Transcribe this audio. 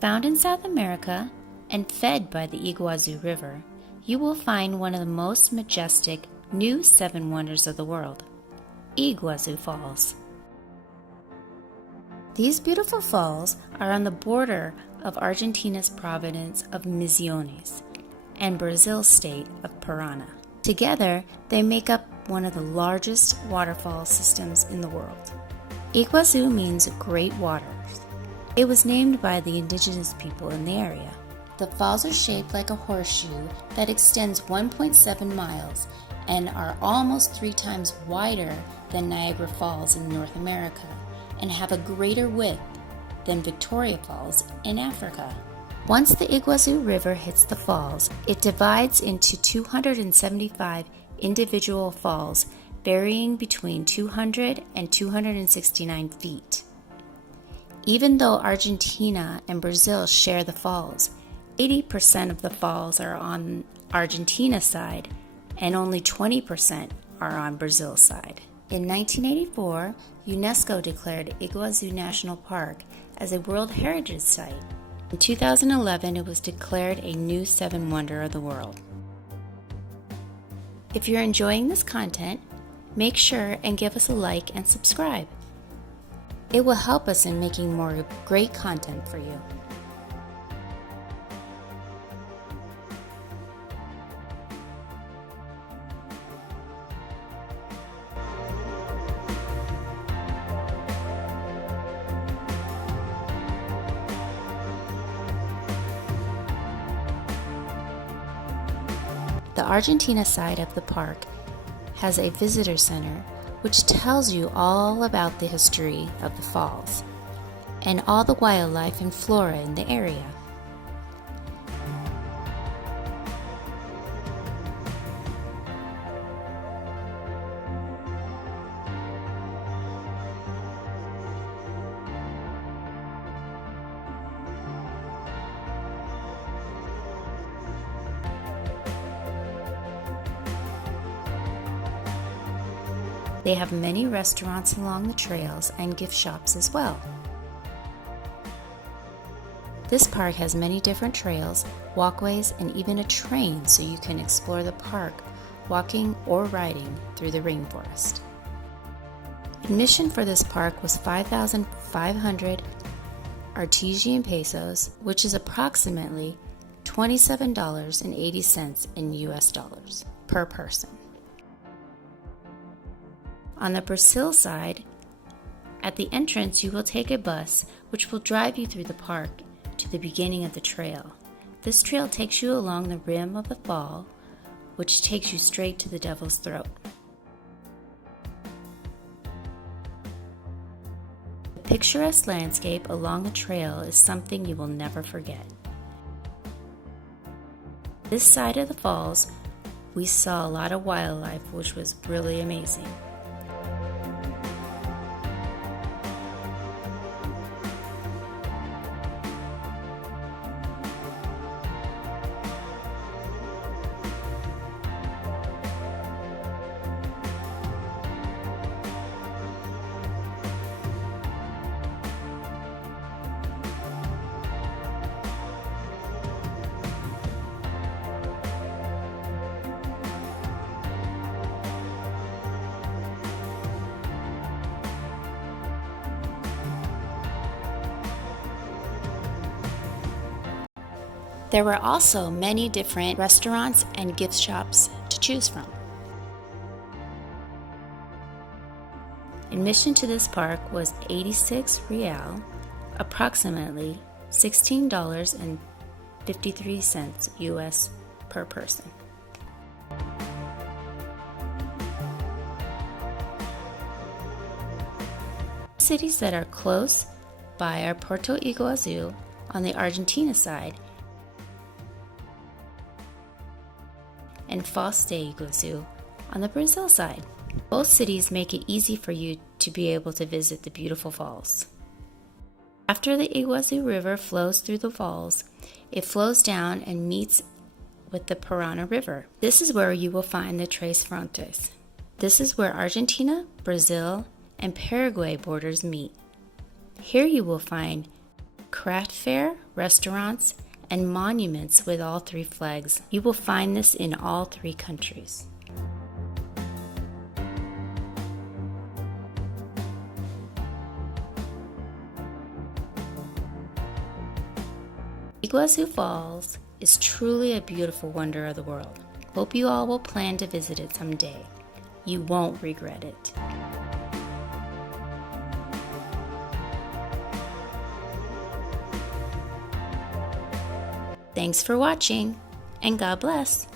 Found in South America and fed by the Iguazu River, you will find one of the most majestic new seven wonders of the world, Iguazu Falls. These beautiful falls are on the border of Argentina's province of Misiones and Brazil's state of Paraná. Together, they make up one of the largest waterfall systems in the world. Iguazu means great waters. It was named by the indigenous people in the area. The falls are shaped like a horseshoe that extends 1.7 miles and are almost 3 times wider than Niagara Falls in North America and have a greater width than Victoria Falls in Africa. Once the Iguazu River hits the falls, it divides into 275 individual falls varying between 200 and 269 feet. Even though Argentina and Brazil share the falls, 80% of the falls are on Argentina's side and only 20% are on Brazil's side. In 1984, UNESCO declared Iguazu National Park as a World Heritage Site. In 2011, it was declared a new seven wonder of the world. If you're enjoying this content, make sure and give us a like and subscribe. It will help us in making more great content for you. The Argentina side of the park has a visitor center which tells you all about the history of the falls and all the wildlife and flora in the area. They have many restaurants along the trails and gift shops as well. This park has many different trails, walkways, and even a train so you can explore the park walking or riding through the rainforest. Admission for this park was 5,500 Argentine pesos, which is approximately $27.80 in US dollars per person. On the Brazil side, at the entrance you will take a bus which will drive you through the park to the beginning of the trail. This trail takes you along the rim of the fall, which takes you straight to the Devil's Throat. The picturesque landscape along the trail is something you will never forget. This side of the falls, we saw a lot of wildlife, which was really amazing. There were also many different restaurants and gift shops to choose from. Admission to this park was 86 real, approximately $16.53 US per person. Cities that are close by are Porto Iguaçu on the Argentina side and Foz de Iguaçu on the Brazil side. Both cities make it easy for you to be able to visit the beautiful falls. After the Iguazu River flows through the falls, it flows down and meets with the Paraná River. This is where you will find the Tres Frontes. This is where Argentina, Brazil, and Paraguay borders meet. Here you will find craft fair, restaurants, and monuments with all 3 flags. You will find this in all 3 countries. Iguazu Falls is truly a beautiful wonder of the world. Hope you all will plan to visit it someday. You won't regret it. Thanks for watching, and God bless.